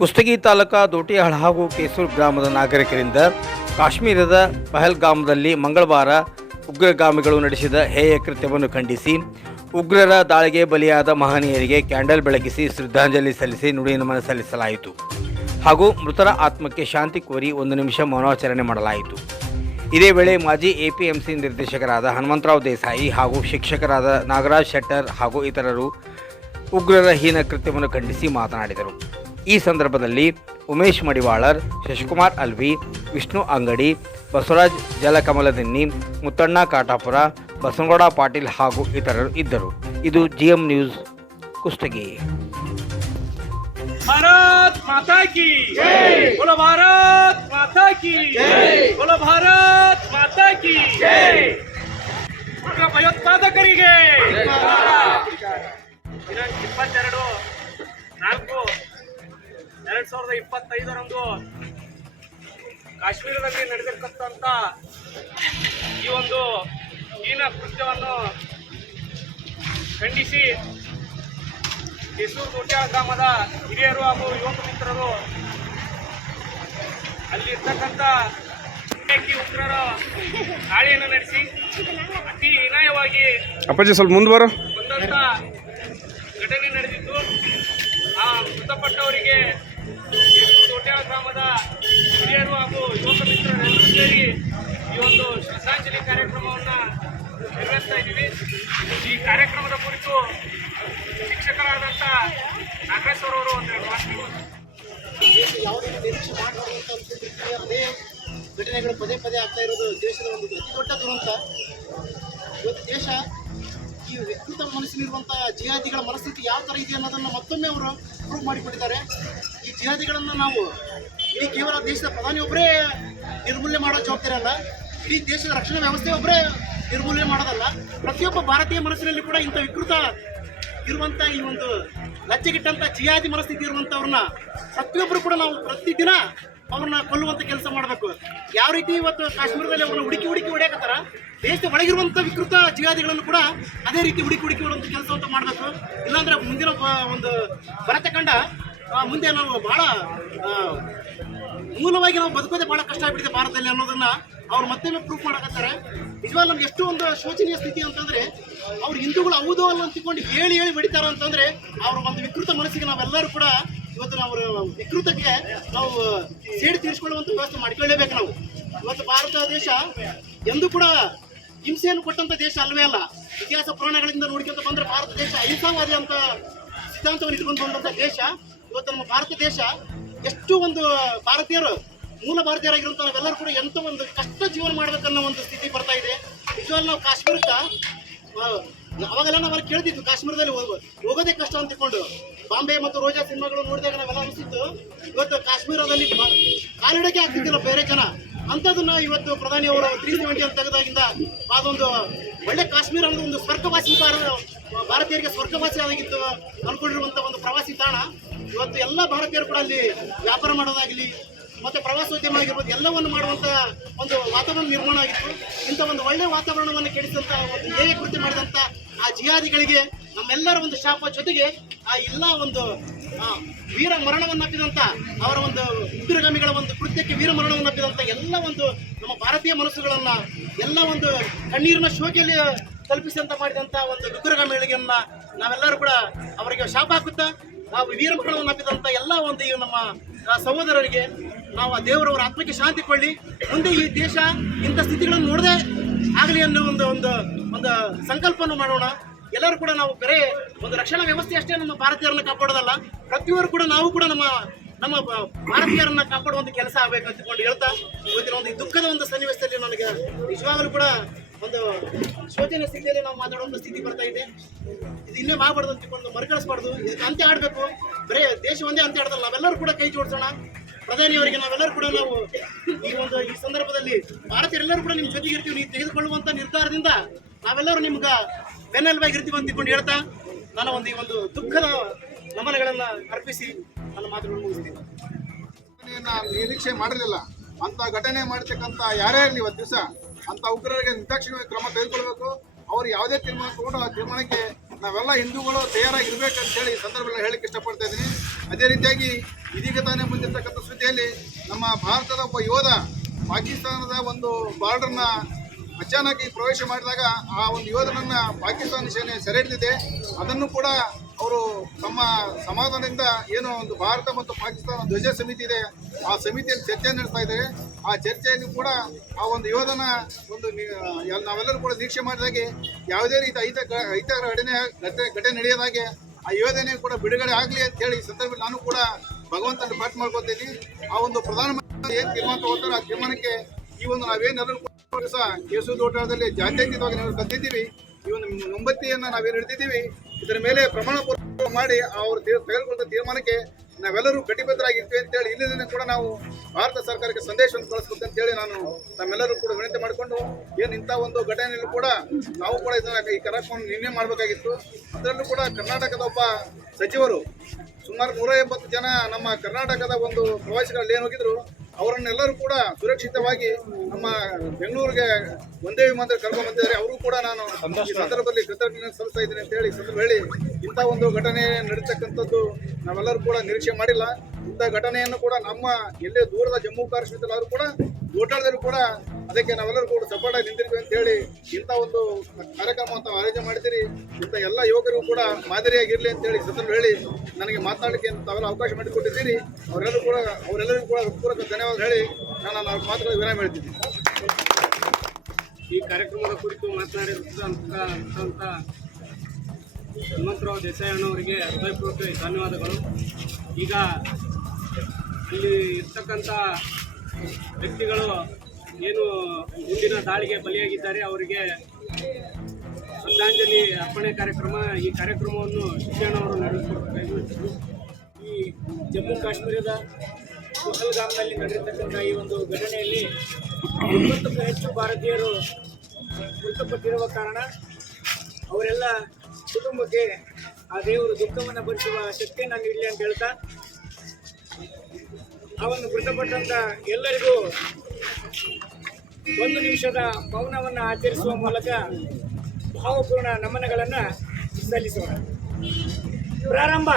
ಕುಷ್ಟಗಿ ತಾಲೂಕಾ ದೋಟಿಹಾಳ್ ಹಾಗೂ ಕೇಸೂರು ಗ್ರಾಮದ ನಾಗರಿಕರಿಂದ ಕಾಶ್ಮೀರದ ಪಹಲ್ಗಾಮದಲ್ಲಿ ಮಂಗಳವಾರ ಉಗ್ರಗಾಮಿಗಳು ನಡೆಸಿದ ಹೇಯ ಕೃತ್ಯವನ್ನು ಖಂಡಿಸಿ ಉಗ್ರರ ದಾಳಿಗೆ ಬಲಿಯಾದ ಮಹನೀಯರಿಗೆ ಕ್ಯಾಂಡಲ್ ಬೆಳಗಿಸಿ ಶ್ರದ್ಧಾಂಜಲಿ ಸಲ್ಲಿಸಿ ನುಡಿ ನಮನ ಸಲ್ಲಿಸಲಾಯಿತು ಹಾಗೂ ಮೃತರ ಆತ್ಮಕ್ಕೆ ಶಾಂತಿ ಕೋರಿ ಒಂದು ನಿಮಿಷ ಮೌನಾಚರಣೆ ಮಾಡಲಾಯಿತು. ಇದೇ ವೇಳೆ ಮಾಜಿ ಎಪಿಎಂಸಿ ನಿರ್ದೇಶಕರಾದ ಹನುಮಂತರಾವ್ ದೇಸಾಯಿ ಹಾಗೂ ಶಿಕ್ಷಕರಾದ ನಾಗರಾಜ್ ಶೆಟ್ಟರ್ ಹಾಗೂ ಇತರರು ಉಗ್ರರ ಹೀನ ಕೃತ್ಯವನ್ನು ಖಂಡಿಸಿ ಮಾತನಾಡಿದರು. ಈ ಸಂದರ್ಭದಲ್ಲಿ ಉಮೇಶ್ ಮಡಿವಾಳರ್ ಶಶಿಕುಮಾರ್ ಅಲ್ವಿ ವಿಷ್ಣು ಅಂಗಡಿ ಬಸವರಾಜ್ ಜಲಕಮಲದಿನ್ನಿ ಮುತ್ತಣ್ಣ ಕಾಟಾಪುರ ಬಸನಗೌಡ ಪಾಟೀಲ್ ಹಾಗೂ ಇತರರು ಇದ್ದರು ಇದು ಜಿಎಂ ನ್ಯೂಸ್ ಕುಷ್ಟಗಿ भारत माता की जय बोलो भारत माता की जय बोलो भारत माता की जय ಉಗ್ರ ಭಯೋತ್ಪಾದಕರಿಗೆ ದಿನಾಂಕ ಇಪ್ಪತ್ತೆರಡು ನಾಲ್ಕು ಎರಡ್ ಸಾವಿರದ ಇಪ್ಪತ್ತೈದರಂದು ಕಾಶ್ಮೀರದಲ್ಲಿ ನಡೆದಿರ್ತಕ್ಕಂಥ ಈ ಒಂದು ಹೀನ ಕೃತ್ಯವನ್ನು ಖಂಡಿಸಿ ಕೆಸೂರು ದೊಡ್ಡ ಗ್ರಾಮದ ಹಿರಿಯರು ಹಾಗೂ ಯುವಕ ಮಿತ್ರರು ಅಲ್ಲಿರ್ತಕ್ಕಂಥ ಉಗ್ರರ ದಾಳಿಯನ್ನು ನಡೆಸಿ ಅತಿ ಹೀನಾಯವಾಗಿ ಅಪ್ಪಾಜಿ ಸ್ವಲ್ಪ ಮುಂದೆ ಬಂದಂಥ ಬಂದಂತ ಘಟನೆ ನಡೆದಿದ್ದು. ಆ ಮೃತಪಟ್ಟವರಿಗೆ ದೊಡ್ಡ ಗ್ರಾಮದ ಹಿರಿಯರು ಹಾಗೂ ಯುವಕ ಮಿತ್ರರೆಲ್ಲರೂ ಸೇರಿ ಈ ಒಂದು ಶ್ರದ್ಧಾಂಜಲಿ ಕಾರ್ಯಕ್ರಮವನ್ನು ನಿರ್ವಹಿಸ್ತಾ ಇದ್ದೀವಿ. ಈ ಕಾರ್ಯಕ್ರಮದ ಕುರಿತು ಶಿಕ್ಷಕರಾದಂಥ ನಾಗೇಶ್ವರ ಅವರು ಒಂದೆರಡು ಯಾವ ರೀತಿ ನಿರೀಕ್ಷೆ ಅದೇ ಘಟನೆಗಳು ಪದೇ ಪದೇ ಆಗ್ತಾ ಇರೋದು ದೇಶದ ಒಂದು ಅತಿ ದೊಡ್ಡ ದುರಂತ. ಇವತ್ತು ದೇಶ ಈ ಮನಸ್ಸಿನಿರುವಂಥ ಜಿಹಾದಿಗಳ ಮನಸ್ಥಿತಿ ಯಾವ ಥರ ಇದೆ ಅನ್ನೋದನ್ನು ಮತ್ತೊಮ್ಮೆ ಅವರು ಪ್ರೂವ್ ಮಾಡಿಕೊಟ್ಟಿದ್ದಾರೆ. ಈ ಜಿಹಾದಿಗಳನ್ನು ನಾವು ಇಡೀ ಕೇವಲ ದೇಶದ ಪ್ರಧಾನಿ ಒಬ್ಬರೇ ನಿರ್ಮೂಲನೆ ಮಾಡೋ ಜವಾಬ್ದಾರಿ ಅಲ್ಲ, ಇಡೀ ದೇಶದ ರಕ್ಷಣಾ ವ್ಯವಸ್ಥೆ ಒಬ್ಬರೇ ನಿರ್ಮೂಲನೆ ಮಾಡೋದಲ್ಲ. ಪ್ರತಿಯೊಬ್ಬ ಭಾರತೀಯ ಮನಸ್ಸಿನಲ್ಲಿ ಕೂಡ ಇಂಥ ವಿಕೃತ ಇರುವಂಥ ಈ ಒಂದು ಲಜ್ಜೆಗಿಟ್ಟಂತ ಜಿಹಾದಿ ಮನಸ್ಥಿತಿ ಇರುವಂಥವ್ರನ್ನ ಪ್ರತಿಯೊಬ್ಬರು ಕೂಡ ನಾವು ಪ್ರತಿದಿನ ಅವ್ರನ್ನ ಕೊಲ್ಲುವಂತ ಕೆಲಸ ಮಾಡಬೇಕು. ಯಾವ ರೀತಿ ಇವತ್ತು ಕಾಶ್ಮೀರದಲ್ಲಿ ಅವ್ರನ್ನ ಹುಡುಕಿ ಹುಡುಕಿ ಹೊಡೆಯಕತ್ತಾರ? ದೇಶದ ಒಳಗಿರುವಂತ ವಿಕೃತ ಜಿಹಾದಿಗಳನ್ನು ಕೂಡ ಅದೇ ರೀತಿ ಹುಡುಕಿ ಹುಡುಕಿ ಹೊಡುವಂಥ ಕೆಲಸ ಅಂತ ಮಾಡಬೇಕು. ಇಲ್ಲಾಂದ್ರೆ ಮುಂದಿನ ಒಂದು ಭರತ ಕಂಡ ಮುಂದೆ ನಾವು ಬಹಳ ಮೂಲವಾಗಿ ನಾವು ಬದುಕೋದೇ ಬಹಳ ಕಷ್ಟ ಆಗ್ಬಿಟ್ಟಿದೆ ಭಾರತದಲ್ಲಿ ಅನ್ನೋದನ್ನ ಅವ್ರು ಮತ್ತೊಮ್ಮೆ ಪ್ರೂಫ್ ಮಾಡಕತ್ತಾರೆ. ನಿಜವಾಗ ನಮ್ಗೆ ಎಷ್ಟು ಒಂದು ಶೋಚನೀಯ ಸ್ಥಿತಿ ಅಂತಂದ್ರೆ, ಅವ್ರು ಹಿಂದೂಗಳು ಹೌದು ಅಲ್ಲ ಅಂತಿಕೊಂಡು ಹೇಳಿ ಹೇಳಿ ಬಡಿತಾರ ಅಂತಂದ್ರೆ, ಅವ್ರ ಒಂದು ವಿಕೃತ ಮನಸ್ಸಿಗೆ ನಾವೆಲ್ಲರೂ ಕೂಡ ಇವತ್ತು ನಾವು ವಿಕೃತಕ್ಕೆ ನಾವು ಸೇಡ್ ತೀರಿಸಿಕೊಳ್ಳುವಂಥ ವ್ಯವಸ್ಥೆ ಮಾಡ್ಕೊಳ್ಳೇಬೇಕು ನಾವು. ಇವತ್ತು ಭಾರತ ದೇಶ ಎಂದು ಕೂಡ ಹಿಂಸೆಯನ್ನು ಕೊಟ್ಟಂತ ದೇಶ ಅಲ್ಲವೇ ಅಲ್ಲ. ಇತಿಹಾಸ ಪುರಾಣಗಳಿಂದ ನೋಡ್ಕೊಂತ ಬಂದ್ರೆ ಭಾರತ ದೇಶ ಅಹಿಂಸಾವಾದಿ ಅಂತ ಸಿದ್ಧಾಂತವನ್ನು ಇಟ್ಕೊಂಡು ಬಂದಂತ ದೇಶ. ಇವತ್ತು ನಮ್ಮ ಭಾರತ ದೇಶ ಎಷ್ಟು ಒಂದು ಭಾರತೀಯರು, ಮೂಲ ಭಾರತೀಯರಾಗಿರುವಂತ ನಾವೆಲ್ಲರೂ ಕೂಡ ಎಂತ ಒಂದು ಕಷ್ಟ ಜೀವನ ಮಾಡ್ಬೇಕನ್ನೋ ಒಂದು ಸ್ಥಿತಿ ಬರ್ತಾ ಇದೆ. ನಿಜವಾಗ್ಲೂ ನಾವು ಕಾಶ್ಮೀರಕ್ಕೆ ಅವಾಗೆಲ್ಲ ನಾವು ಅಲ್ಲಿ ಕೇಳ್ತಿದ್ವಿ, ಕಾಶ್ಮೀರದಲ್ಲಿ ಹೋಗೋ ಹೋಗೋದೇ ಕಷ್ಟ ಅಂತ ತಿಳ್ಕೊಂಡು ಬಾಂಬೆ ಮತ್ತು ರೋಜಾ ಸಿನಿಮಾಗಳು ನೋಡಿದಾಗ ನಾವೆಲ್ಲ ಅನಿಸಿತ್ತು ಇವತ್ತು ಕಾಶ್ಮೀರದಲ್ಲಿ ಕಾಲಿಡಕ್ಕೆ ಆಗ್ತಿದ್ದಿಲ್ಲ ಬೇರೆ ಜನ. ಅಂಥದ್ದನ್ನ ಇವತ್ತು ಪ್ರಧಾನಿ ಅವರು ತ್ರೀ ಸೆವೆಂಟಿ ಅಂತ ತೆಗೆದಾಗಿಂದ ಅದೊಂದು ಒಳ್ಳೆ ಕಾಶ್ಮೀರ ಅನ್ನೋದು ಒಂದು ಸ್ವರ್ಗವಾಸಿ ಭಾರ- ಭಾರತೀಯರಿಗೆ ಸ್ವರ್ಗವಾಸಿ ಆಗಿತ್ತು ಅನ್ಕೊಂಡಿರುವಂತಹ ಒಂದು ಪ್ರವಾಸಿ ತಾಣ. ಇವತ್ತು ಎಲ್ಲ ಭಾರತೀಯರು ಕೂಡ ಅಲ್ಲಿ ವ್ಯಾಪಾರ ಮಾಡೋದಾಗಲಿ ಮತ್ತೆ ಪ್ರವಾಸೋದ್ಯಮ ಆಗಿರ್ಬೋದು, ಎಲ್ಲವನ್ನು ಮಾಡುವಂಥ ಒಂದು ವಾತಾವರಣ ನಿರ್ಮಾಣ ಆಗಿತ್ತು. ಇಂಥ ಒಂದು ಒಳ್ಳೆ ವಾತಾವರಣವನ್ನು ಕೆಡಿಸಿದಂಥ ಒಂದು ಹೇಗೆ ಕೃತಿ ಮಾಡಿದಂತ ಆ ಜಿಹಾದಿಗಳಿಗೆ ನಮ್ಮೆಲ್ಲರ ಒಂದು ಶಾಪ ಜೊತೆಗೆ ಆ ಎಲ್ಲ ಒಂದು ವೀರ ಮರಣವನ್ನು ಅವರ ಒಂದು ಉಗ್ರಗಾಮಿಗಳ ಒಂದು ಕೃತ್ಯಕ್ಕೆ ವೀರ ಮರಣವನ್ನು ಎಲ್ಲ ಒಂದು ನಮ್ಮ ಭಾರತೀಯ ಮನಸ್ಸುಗಳನ್ನು ಎಲ್ಲ ಒಂದು ಕಣ್ಣೀರಿನ ಶೋಕಿಯಲ್ಲಿ ಕಲ್ಪಿಸಿದಂತ ಮಾಡಿದಂತ ಒಂದು ಉಗ್ರಗಾಮಿಗಳಿಗೆ ನಾವೆಲ್ಲರೂ ಕೂಡ ಅವರಿಗೆ ಶಾಪ ಹಾಕುತ್ತಾ ವೀರ ಮರಣವನ್ನು ಅಪ್ಪಿದಂತ ಎಲ್ಲ ಒಂದು ನಮ್ಮ ಸಹೋದರರಿಗೆ ಆ ದೇವರವರ ಆತ್ಮಕ್ಕೆ ಶಾಂತಿ ಕೊಳ್ಳಿ ಮುಂದೆ ಈ ದೇಶ ಇಂಥ ಸ್ಥಿತಿಗಳನ್ನು ನೋಡದೆ ಆಗಲಿ ಅನ್ನೋ ಒಂದು ಒಂದು ಒಂದು ಸಂಕಲ್ಪವನ್ನು ಮಾಡೋಣ. ಎಲ್ಲರೂ ಕೂಡ ನಾವು ಬರೇ ಒಂದು ರಕ್ಷಣಾ ವ್ಯವಸ್ಥೆ ಅಷ್ಟೇ ನಮ್ಮ ಭಾರತೀಯರನ್ನು ಕಾಪಾಡೋದಲ್ಲ. ಪ್ರತಿಯೊಬ್ಬರು ಕೂಡ ನಾವು ಕೂಡ ನಮ್ಮ ನಮ್ಮ ಭಾರತೀಯರನ್ನ ಒಂದು ಕೆಲಸ ಆಗಬೇಕು ಅಂತಕೊಂಡು ಹೇಳ್ತಾ, ಇವತ್ತಿನ ಒಂದು ದುಃಖದ ಒಂದು ಸನ್ನಿವೇಶದಲ್ಲಿ ನನಗೆ ನಿಜವಾಗಲೂ ಕೂಡ ಒಂದು ಶೋಚನೀಯ ಸ್ಥಿತಿಯಲ್ಲಿ ನಾವು ಮಾತಾಡುವಂತ ಸ್ಥಿತಿ ಬರ್ತಾ ಇದೆ. ಇದು ಇನ್ನೇ ಮಾಡಬಾರ್ದು ಅಂತಕೊಂಡು ಮರುಕಳಿಸ್ಬಾರ್ದು. ಇದಕ್ಕೆ ಅಂತ್ಯ ಆಡಬೇಕು ಬರೇ ದೇಶ ಒಂದೇ ಅಂತ್ಯ ಆಡೋದಲ್ಲ ನಾವೆಲ್ಲರೂ ಕೂಡ ಕೈ ಜೋಡಿಸೋಣ. ಪ್ರಧಾನಿಯವರಿಗೆ ನಾವೆಲ್ಲರೂ ಕೂಡ ನಾವು ಈ ಒಂದು ಈ ಸಂದರ್ಭದಲ್ಲಿ ಭಾರತೀಯರೆಲ್ಲರೂ ಕೂಡ ನಿಮ್ಮ ಜೊತೆಗೆ ಇರ್ತೀವಿ. ನೀವು ತೆಗೆದುಕೊಳ್ಳುವಂತ ನಿರ್ಧಾರದಿಂದ ನಾವೆಲ್ಲರೂ ನಿಮ್ಗೆ ಬೆನ್ನೆಲುಬಾಗಿ ಇರ್ತೀವಿ ಅಂತ ಇಟ್ಕೊಂಡು ಹೇಳ್ತಾ ನಾನು ಒಂದು ಈ ಒಂದು ದುಃಖದ ನಮನಗಳನ್ನ ಅರ್ಪಿಸಿ ನನ್ನ ಮಾತುಗಳನ್ನು ಮುಗಿಸ್ತೀನಿ. ನಿರೀಕ್ಷೆ ಮಾಡಿರಲಿಲ್ಲ. ಅಂತ ಘಟನೆ ಮಾಡತಕ್ಕಂತ ಯಾರೇ ಇರಲಿ ಇವತ್ತು ದಿವಸ ಅಂತ ಉಗ್ರರಿಗೆ ನಿರ್ದಾಕ್ಷಿಣ್ಯವಾಗಿ ಕ್ರಮ ತೆಗೆದುಕೊಳ್ಬೇಕು. ಅವ್ರು ಯಾವುದೇ ತೀರ್ಮಾನ ತಗೊಂಡು ಆ ತೀರ್ಮಾನಕ್ಕೆ ನಾವೆಲ್ಲ ಹಿಂದೂಗಳು ತಯಾರಾಗಿರ್ಬೇಕಂತ ಹೇಳಿ ಈ ಸಂದರ್ಭದಲ್ಲಿ ಹೇಳಕ್ಕೆ ಇಷ್ಟಪಡ್ತಾ ಇದ್ದೀನಿ. ಅದೇ ರೀತಿಯಾಗಿ ಇದೀಗ ತಾನೇ ಬಂದಿರತಕ್ಕಂಥ ಸುದ್ದಿಯಲ್ಲಿ ನಮ್ಮ ಭಾರತದ ಒಬ್ಬ ಯೋಧ ಪಾಕಿಸ್ತಾನದ ಒಂದು ಬಾರ್ಡರ್ನ ಅಚಾನಕ್ ಪ್ರವೇಶ ಮಾಡಿದಾಗ ಆ ಒಂದು ಯೋಧನನ್ನ ಪಾಕಿಸ್ತಾನ ಸೇನೆ ಸೆರೆ ಹಿಡಿದಿದೆ ಅದನ್ನು ಕೂಡ ಅವರು ತಮ್ಮ ಸಮಾಧಾನದಿಂದ ಏನು ಒಂದು ಭಾರತ ಮತ್ತು ಪಾಕಿಸ್ತಾನ ಧ್ವಜ ಸಮಿತಿ ಇದೆ. ಆ ಸಮಿತಿಯಲ್ಲಿ ಚರ್ಚೆ ನಡೆಸ್ತಾ ಇದ್ದಾರೆ. ಆ ಚರ್ಚೆಯಲ್ಲಿ ಕೂಡ ಆ ಒಂದು ಯೋಧನ ಒಂದು ನಾವೆಲ್ಲರೂ ಕೂಡ ನಿರೀಕ್ಷೆ ಮಾಡಿದಾಗೆ ಯಾವುದೇ ರೀತಿ ಐತ ಘಟನೆ ಘಟನೆ ಘಟನೆ ನಡೆಯೋದಾಗೆ ಆ ಯೋಧನೆ ಕೂಡ ಬಿಡುಗಡೆ ಆಗಲಿ ಅಂತ ಹೇಳಿ ಈ ಸಂದರ್ಭದಲ್ಲಿ ನಾನು ಕೂಡ ಭಗವಂತನ ಪಾಠ ಮಾಡ್ಕೊತೀನಿ. ಆ ಒಂದು ಪ್ರಧಾನಮಂತ್ರಿ ಏನು ತೀರ್ಮಾನ ತಗೋತಾರೋ ಆ ತೀರ್ಮಾನಕ್ಕೆ ಈ ಒಂದು ನಾವೇನೆಲ್ಲರೂ ಕೂಡ ಸಹ ಕೇಸು ದೋಟದಲ್ಲಿ ಜಾತ್ಯತೀತವಾಗಿ ನಾವು ಕಲ್ತಿದ್ದೀವಿ ಈ ಒಂದು ಮುಂಬತ್ತಿಯನ್ನು ನಾವೇನು ಹಿಡಿದಿದ್ದೀವಿ. ಇದರ ಮೇಲೆ ಪ್ರಮಾಣ ಮಾಡಿ ಅವರು ತೆಗೆದುಕೊಂಡ ತೀರ್ಮಾನಕ್ಕೆ ನಾವೆಲ್ಲರೂ ಕಟಿಬದ್ಧರಾಗಿರ್ತೀವಿ ಅಂತೇಳಿ ಇಲ್ಲಿಂದ ಕೂಡ ನಾವು ಭಾರತ ಸರ್ಕಾರಕ್ಕೆ ಸಂದೇಶವನ್ನು ಕಳಿಸ್ಬೇಕು ಅಂತೇಳಿ ನಾನು ತಮ್ಮೆಲ್ಲರೂ ಕೂಡ ವಿನಂತಿ ಮಾಡಿಕೊಂಡು ಏನು ಇಂಥ ಒಂದು ಘಟನೆಯಲ್ಲೂ ಕೂಡ ನಾವು ಕೂಡ ಇದನ್ನ ಈ ಕಾರ್ಯಕ್ರಮ ನಿನ್ನೆ ಮಾಡಬೇಕಾಗಿತ್ತು. ಅದರಲ್ಲೂ ಕೂಡ ಕರ್ನಾಟಕದ ಒಬ್ಬ ಸಚಿವರು ಸುಮಾರು ನೂರ ಎಂಬತ್ತು ಜನ ನಮ್ಮ ಕರ್ನಾಟಕದ ಒಂದು ಪ್ರವಾಸಿಗಳಲ್ಲಿ ಏನು ಹೋಗಿದ್ರು ಅವರನ್ನೆಲ್ಲರೂ ಕೂಡ ಸುರಕ್ಷಿತವಾಗಿ ನಮ್ಮ ಬೆಂಗಳೂರಿಗೆ ಒಂದೇ ವಿಮಾನದಲ್ಲಿ ಕರ್ಕೊಂಡು ಬಂದಿದ್ದಾರೆ. ಅವರು ಕೂಡ ನಾನು ಈ ಸಂದರ್ಭದಲ್ಲಿ ಕೃತಜ್ಞತೆ ಸಲ್ಲಿಸ್ತಾ ಇದ್ದೀನಿ ಅಂತ ಹೇಳಿ ಸಂದರ್ಭ ಹೇಳಿ ಇಂಥ ಒಂದು ಘಟನೆ ನಡೀತಕ್ಕಂಥದ್ದು ನಾವೆಲ್ಲರೂ ಕೂಡ ನಿರೀಕ್ಷೆ ಮಾಡಿಲ್ಲ. ಇಂಥ ಘಟನೆಯನ್ನು ಕೂಡ ನಮ್ಮ ಎಲ್ಲೇ ದೂರದ ಜಮ್ಮು ಕಾಶ್ಮೀರದಲ್ಲಾದ್ರೂ ಕೂಡ ಹೋಟೆಲ್ದಲ್ಲಿ ಕೂಡ ಅದಕ್ಕೆ ನಾವೆಲ್ಲರೂ ಕೂಡ ಸಪೋರ್ಟ್ ಆಗಿ ನಿಂತಿರ್ತೀವಿ ಅಂತ ಹೇಳಿ ಇಂಥ ಒಂದು ಕಾರ್ಯಕ್ರಮ ಅಂತ ಆಯೋಜನೆ ಮಾಡಿದ್ದೀರಿ ಇಂಥ ಎಲ್ಲ ಯುವಕರಿಗೂ ಕೂಡ ಮಾದರಿಯಾಗಿರಲಿ ಅಂತ ಹೇಳಿ ಸದನ ಹೇಳಿ ನನಗೆ ಮಾತನಾಡಲಿಕ್ಕೆ ತಾವೆಲ್ಲ ಅವಕಾಶ ಮಾಡಿಕೊಟ್ಟಿದ್ದೀರಿ. ಅವರೆಲ್ಲರೂ ಕೂಡ ಅವರೆಲ್ಲರಿಗೂ ಕೂಡ ಪೂರಕ ಧನ್ಯವಾದ ಹೇಳಿ ನಾನು ಅವ್ರ ಮಾತುಗಳ ವಿರಾಮ ಹೇಳ್ತೀನಿ ಈ ಕಾರ್ಯಕ್ರಮದ ಕುರಿತು ಮಾತನಾಡಿರುವಂಥ ಹನುಮಂತರಾವ್ ದೇಸಾಯಿ ಅಣ್ಣವರಿಗೆ ಹೃದಯಪೂರ್ವಕ ಧನ್ಯವಾದಗಳು. ಈಗ ಇಲ್ಲಿ ಇರ್ತಕ್ಕಂಥ ವ್ಯಕ್ತಿಗಳು ಏನು ಮುಂದಿನ ದಾಳಿಗೆ ಬಲಿಯಾಗಿದ್ದಾರೆ, ಅವರಿಗೆ ಶ್ರದ್ಧಾಂಜಲಿ ಅರ್ಪಣೆ ಕಾರ್ಯಕ್ರಮ, ಈ ಕಾರ್ಯಕ್ರಮವನ್ನು ಶಿಕ್ಷಣವರು ನಡೆಸಿಕೊಡಬೇಕು ಈ ಜಮ್ಮು ಕಾಶ್ಮೀರದ ಪಹಲ್ಗಾಮ್ನಲ್ಲಿ ನಡೆದಿರ್ತಕ್ಕಂಥ ಈ ಒಂದು ಘಟನೆಯಲ್ಲಿ ಒಂಬತ್ತಕ್ಕೂ ಹೆಚ್ಚು ಭಾರತೀಯರು ಮೃತಪಟ್ಟಿರುವ ಕಾರಣ ಅವರೆಲ್ಲ ಕುಟುಂಬಕ್ಕೆ ಆ ದೇವರು ದುಃಖವನ್ನು ಭರಿಸುವ ಶಕ್ತಿಯನ್ನು ನೀಡಲಿ ಅಂತ ಹೇಳ್ತಾ ಒಂದು ಮೃತಪಟ್ಟಂತ ಎಲ್ಲರಿಗೂ ಒಂದು ನಿಮಿಷದ ಮೌನವನ್ನು ಆಚರಿಸುವ ಮೂಲಕ ಭಾವಪೂರ್ಣ ನಮನಗಳನ್ನು ಸಲ್ಲಿಸೋಣ. ಪ್ರಾರಂಭ.